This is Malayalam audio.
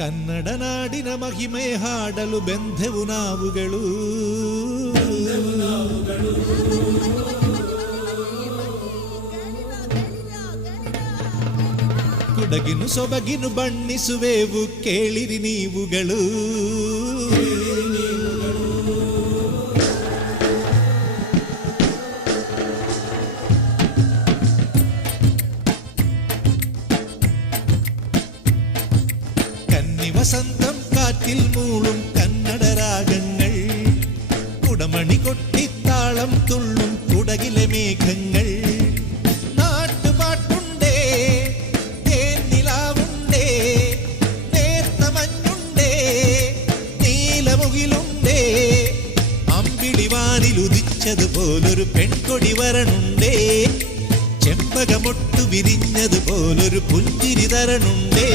ಕನ್ನಡ ನಾಡಿನ ಮಹಿಮೆ ಹಾಡಲು ಬೆಂದೆವು ನಾವುಗಳು. ಕುಡಗಿನು ಸೊಬಗಿನು ಬಣ್ಣಿಸುವೆವು ಕೇಳಿರಿ ನೀವುಗಳು. വസന്തം കാറ്റിൽ മൂളും കന്നഡ രാഗങ്ങൾ, കുടമണി കൊട്ടിത്താളം തുള്ളും കുടകിലെ മേഘങ്ങൾ. നാട്ടുപാട്ടുണ്ടേ, തേന്നിലാവുണ്ടേ, നേർത്ത മഞ്ഞുണ്ടേ, നീലമുകിലുണ്ടേ, അമ്പിളിവാനിലുദിച്ചതുപോലൊരു പെൺകൊടി വരണുണ്ടേ, ചെമ്പകമൊട്ടു വിരിഞ്ഞതുപോലൊരു പുഞ്ചിരി തരണുണ്ടേ.